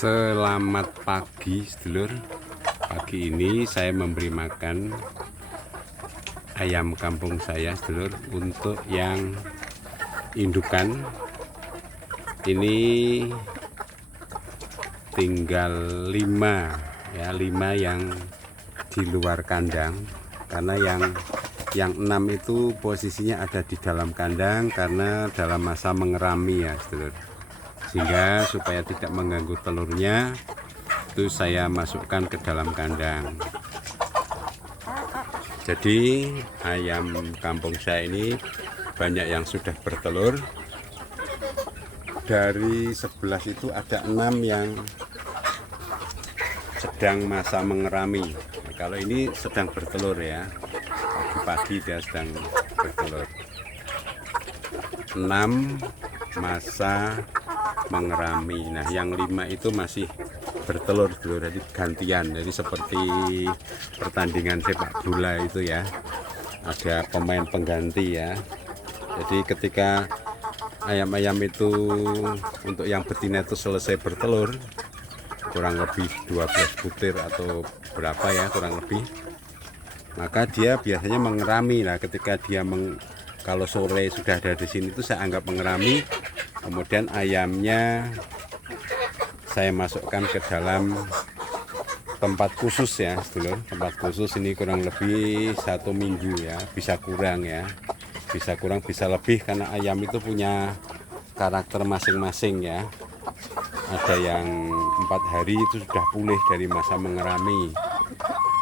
Selamat pagi sedulur. Pagi ini saya memberi makan ayam kampung saya sedulur. Untuk yang indukan ini tinggal 5 ya, 5 yang di luar kandang, karena yang 6 itu posisinya ada di dalam kandang karena dalam masa mengerami ya sedulur, sehingga supaya tidak mengganggu telurnya itu saya masukkan ke dalam kandang. Jadi ayam kampung saya ini banyak yang sudah bertelur. Dari 11 itu ada 6 yang sedang masa mengerami. Nah, kalau ini sedang bertelur ya, pagi-pagi dia sedang bertelur. 6 masa mengerami. Nah, yang 5 itu masih bertelur dulu, jadi gantian. Jadi seperti pertandingan sepak bola itu ya, ada pemain pengganti ya. Jadi ketika ayam-ayam itu untuk yang betina itu selesai bertelur, kurang lebih 12 butir atau berapa ya, kurang lebih, maka dia biasanya mengerami. Nah, ketika dia kalau sore sudah ada di sini itu saya anggap mengerami. Kemudian ayamnya saya masukkan ke dalam tempat khusus ya sedulur. Tempat khusus ini kurang lebih 1 minggu ya, bisa kurang ya, bisa kurang bisa lebih, karena ayam itu punya karakter masing-masing ya. Ada yang 4 hari itu sudah pulih dari masa mengerami.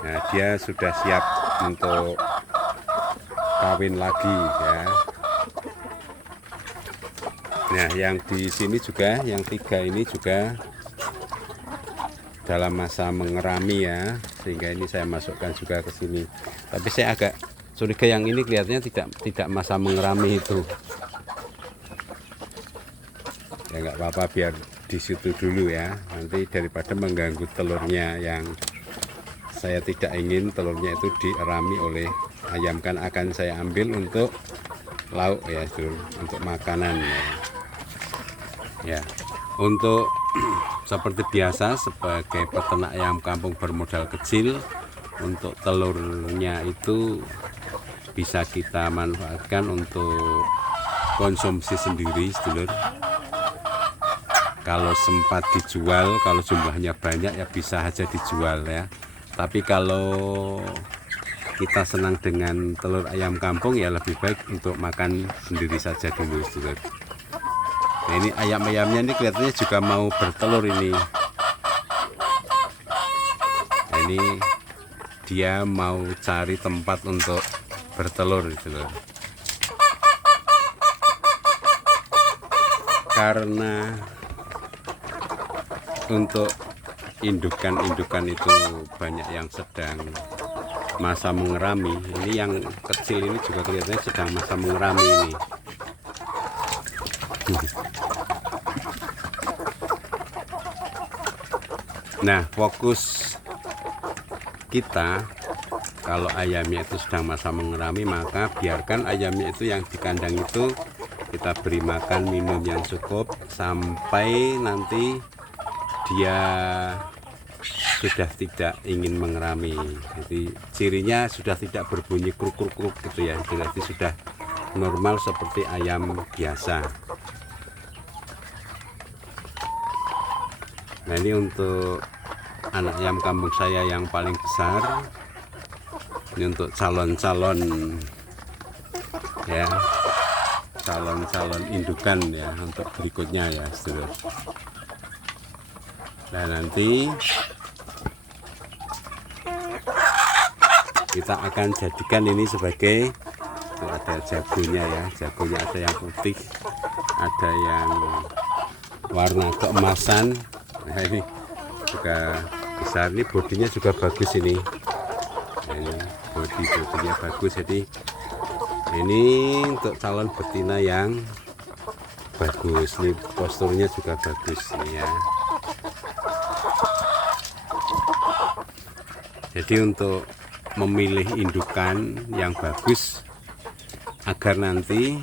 Nah, dia sudah siap untuk kawin lagi ya. Nah, yang di sini juga, yang 3 ini juga dalam masa mengerami ya, sehingga ini saya masukkan juga ke sini. Tapi saya agak curiga yang ini kelihatannya tidak masa mengerami itu. Ya nggak apa-apa, biar di situ dulu ya. Nanti daripada mengganggu telurnya, yang saya tidak ingin telurnya itu dierami oleh ayam, kan akan saya ambil untuk lauk ya, untuk makanan ya. Ya, untuk seperti biasa sebagai peternak ayam kampung bermodal kecil, untuk telurnya itu bisa kita manfaatkan untuk konsumsi sendiri sedulur. Kalau sempat dijual, kalau jumlahnya banyak ya bisa aja dijual ya. Tapi kalau kita senang dengan telur ayam kampung ya lebih baik untuk makan sendiri saja dulu sedulur. Nah, ini ayam-ayamnya ini kelihatannya juga mau bertelur ini. Nah, ini dia mau cari tempat untuk bertelur gitu loh. Karena untuk indukan itu banyak yang sedang masa mengerami. Ini yang kecil ini juga kelihatannya sedang masa mengerami ini. Nah, fokus kita kalau ayamnya itu sedang masa mengerami, maka biarkan ayamnya itu yang di kandang itu kita beri makan minum yang cukup sampai nanti dia sudah tidak ingin mengerami. Jadi cirinya sudah tidak berbunyi kruk-kruk gitu ya, berarti sudah normal seperti ayam biasa. Nah, ini untuk anak ayam kampung saya yang paling besar. Ini untuk calon-calon ya, calon-calon indukan ya, untuk berikutnya ya sedulur. Nah, nanti kita akan jadikan ini sebagai, ada jagonya ya, jagonya ada yang putih, ada yang warna keemasan. Nah, ini juga besar, ini bodinya juga bagus ini. Nah, ini bodinya bagus, jadi ini untuk calon betina yang bagus. Ini posturnya juga bagus ini ya. Jadi untuk memilih indukan yang bagus agar nanti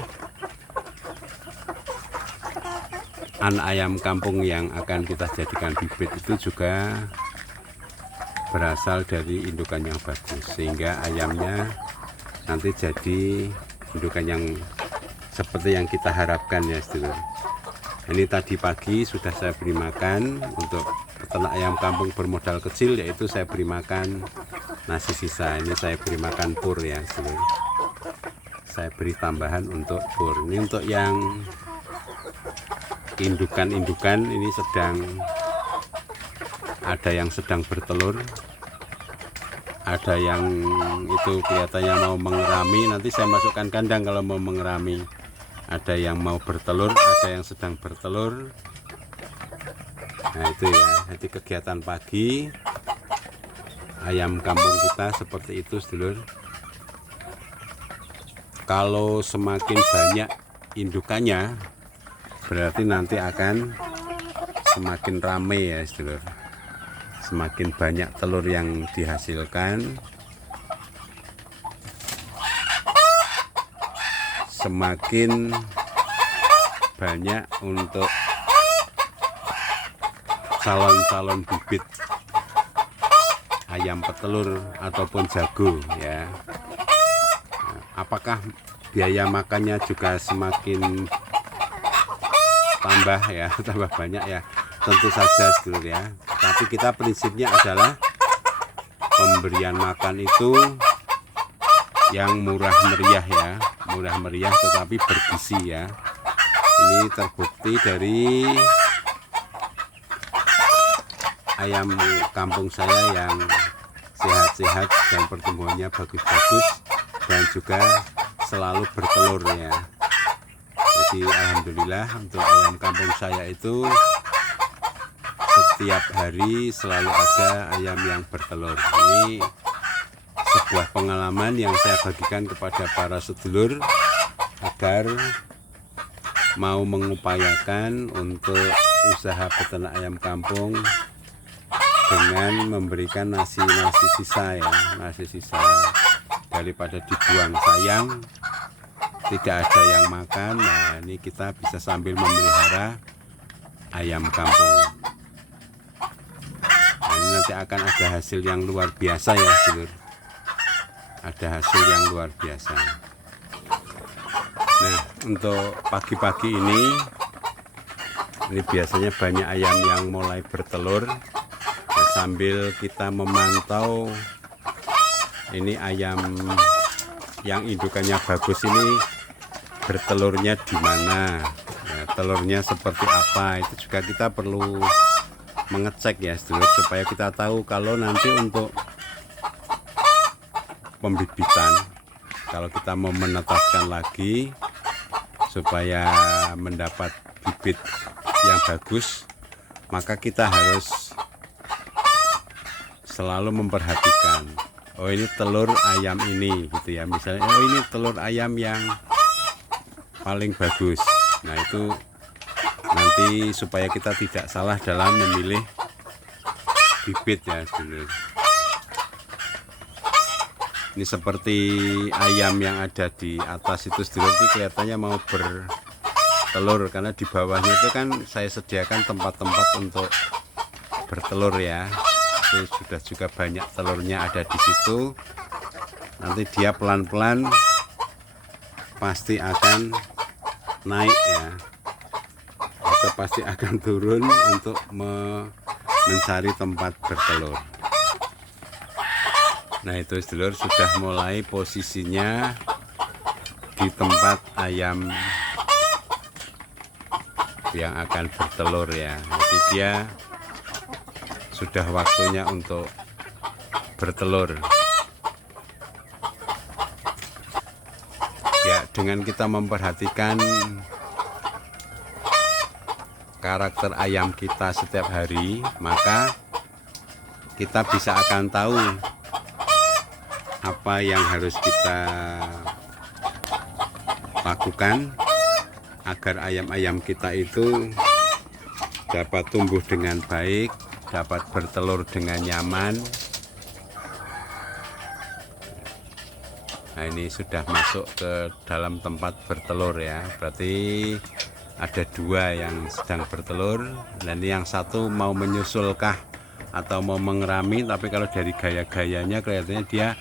ayam kampung yang akan kita jadikan bibit itu juga berasal dari indukan yang bagus, sehingga ayamnya nanti jadi indukan yang seperti yang kita harapkan ya sedulur. Ini tadi pagi sudah saya beri makan untuk peternak ayam kampung bermodal kecil, yaitu saya beri makan nasi sisa. Ini saya beri makan pur ya sedulur. Saya beri tambahan untuk pur. Ini untuk yang indukan-indukan ini ada yang sedang bertelur, ada yang itu kelihatannya mau mengerami. Nanti saya masukkan kandang kalau mau mengerami. Ada yang mau bertelur, ada yang sedang bertelur. Nah itu ya, jadi kegiatan pagi ayam kampung kita seperti itu sedulur. Kalau semakin banyak indukannya, berarti nanti akan semakin ramai ya sedulur. Semakin banyak telur yang dihasilkan, semakin banyak untuk calon-calon bibit ayam petelur ataupun jago ya. Apakah biaya makannya juga semakin tambah ya, tambah banyak ya? Tentu saja sedulur ya. Tapi kita prinsipnya adalah pemberian makan itu yang murah meriah ya, murah meriah tetapi bergizi ya. Ini terbukti dari ayam kampung saya yang sehat-sehat dan pertumbuhannya bagus-bagus dan juga selalu bertelur ya. Jadi alhamdulillah untuk ayam kampung saya itu setiap hari selalu ada ayam yang bertelur. Ini sebuah pengalaman yang saya bagikan kepada para sedulur agar mau mengupayakan untuk usaha peternak ayam kampung dengan memberikan nasi sisa ya, nasi sisa, daripada dibuang sayang tidak ada yang makan. Nah ini kita bisa sambil memelihara ayam kampung. Nah, ini nanti akan ada hasil yang luar biasa ya sedulur, ada hasil yang luar biasa. Nah untuk pagi-pagi ini biasanya banyak ayam yang mulai bertelur. Nah, sambil kita memantau ini ayam yang indukannya bagus ini bertelurnya di mana, nah, telurnya seperti apa, itu juga kita perlu mengecek ya sedulur, supaya kita tahu kalau nanti untuk pembibitan, kalau kita mau menetaskan lagi supaya mendapat bibit yang bagus, maka kita harus selalu memperhatikan, oh ini telur ayam ini gitu ya, misalnya oh ini telur ayam yang paling bagus. Nah itu nanti supaya kita tidak salah dalam memilih bibit ya sedulur. Ini seperti ayam yang ada di atas itu sedulur, itu kelihatannya mau bertelur karena di bawahnya itu kan saya sediakan tempat-tempat untuk bertelur ya. Itu sudah juga banyak telurnya ada di situ. Nanti dia pelan-pelan pasti akan naik ya, atau pasti akan turun untuk mencari tempat bertelur. Nah itu sedulur sudah mulai posisinya di tempat ayam yang akan bertelur ya. Jadi dia sudah waktunya untuk bertelur. Ya, dengan kita memperhatikan karakter ayam kita setiap hari, maka kita bisa akan tahu apa yang harus kita lakukan agar ayam-ayam kita itu dapat tumbuh dengan baik, dapat bertelur dengan nyaman. Nah ini sudah masuk ke dalam tempat bertelur ya, berarti ada 2 yang sedang bertelur, dan ini yang satu mau menyusulkah atau mau mengerami, tapi kalau dari gaya-gayanya kelihatannya dia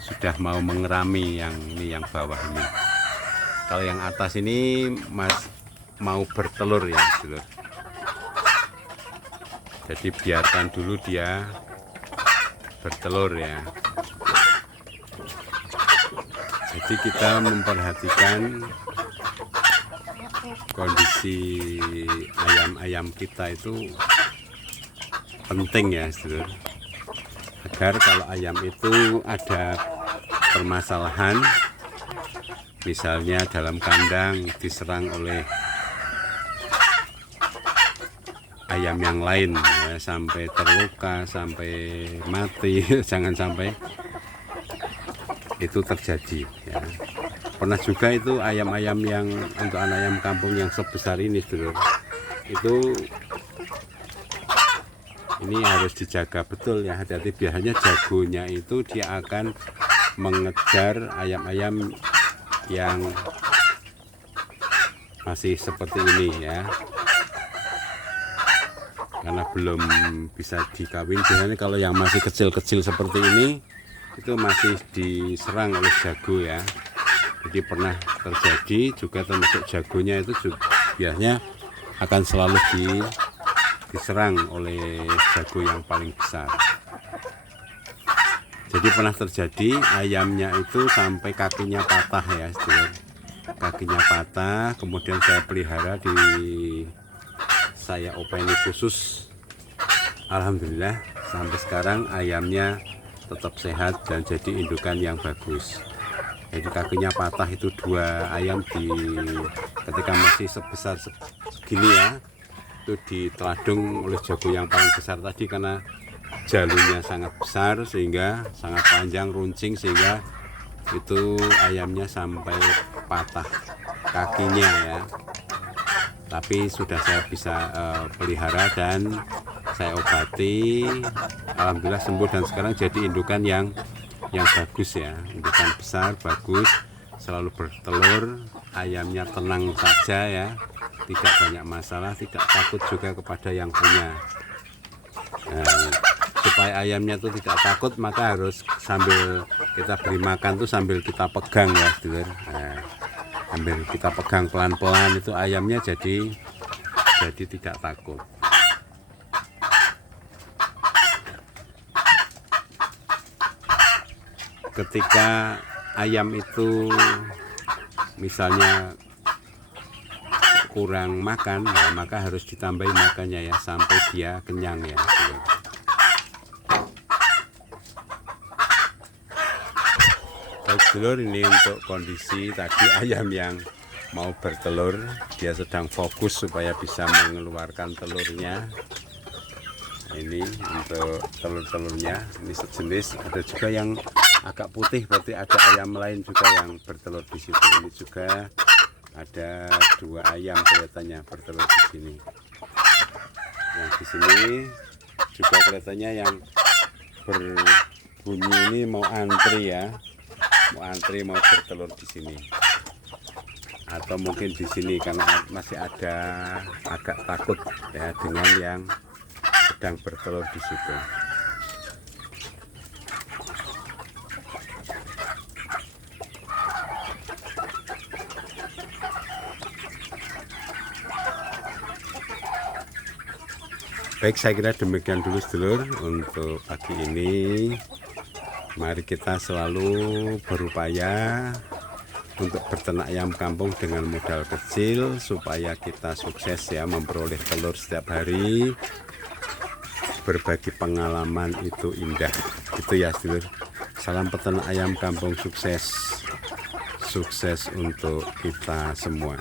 sudah mau mengerami. Yang ini yang bawah ini, kalau yang atas ini mau bertelur ya sedulur. Jadi biarkan dulu dia bertelur ya. Jadi kita memperhatikan kondisi ayam-ayam kita itu penting ya sedulur, agar kalau ayam itu ada permasalahan, misalnya dalam kandang diserang oleh ayam yang lain ya, sampai terluka, sampai mati, jangan sampai itu terjadi ya. Pernah juga itu ayam-ayam yang untuk anak ayam kampung yang sebesar ini sedulur, itu ini harus dijaga betul ya, hati-hati. Biasanya jagonya itu dia akan mengejar ayam-ayam yang masih seperti ini ya, karena belum bisa dikawin. Biasanya kalau yang masih kecil-kecil seperti ini itu masih diserang oleh jago ya. Jadi pernah terjadi juga, termasuk jagonya itu juga biasanya akan selalu diserang oleh jago yang paling besar. Jadi pernah terjadi ayamnya itu sampai kakinya patah ya sedulur. Kakinya patah, kemudian saya pelihara saya openi khusus. Alhamdulillah sampai sekarang ayamnya tetap sehat dan jadi indukan yang bagus. Jadi kakinya patah itu 2 ayam ketika masih sebesar segini ya, itu diteladung oleh jago yang paling besar tadi, karena jalurnya sangat besar sehingga sangat panjang, runcing, sehingga itu ayamnya sampai patah kakinya ya. Tapi sudah saya bisa pelihara dan saya obati, alhamdulillah sembuh, dan sekarang jadi indukan yang bagus ya, indukan besar bagus, selalu bertelur, ayamnya tenang saja ya, tidak banyak masalah, tidak takut juga kepada yang punya. Nah, supaya ayamnya itu tidak takut, maka harus sambil kita beri makan tuh sambil kita pegang ya sedulur. Nah, sambil kita pegang pelan-pelan itu ayamnya jadi tidak takut. Ketika ayam itu misalnya kurang makan, nah, maka harus ditambahi makannya ya sampai dia kenyang ya. Baik sedulur, ini untuk kondisi tadi ayam yang mau bertelur, dia sedang fokus supaya bisa mengeluarkan telurnya. Ini untuk telur-telurnya, ini sejenis. Ada juga yang agak putih, berarti ada ayam lain juga yang bertelur di situ. Ini juga ada 2 ayam kelihatannya bertelur di sini. Yang di sini juga kelihatannya yang berbunyi ini mau antri ya, mau bertelur di sini. Atau mungkin di sini karena masih ada agak takut ya dengan yang sedang bertelur di situ. Baik, saya kira demikian dulu sedulur untuk pagi ini. Mari kita selalu berupaya untuk berternak ayam kampung dengan modal kecil supaya kita sukses ya, memperoleh telur setiap hari. Berbagi pengalaman itu indah, gitu ya sedulur. Salam peternak ayam kampung, sukses untuk kita semua.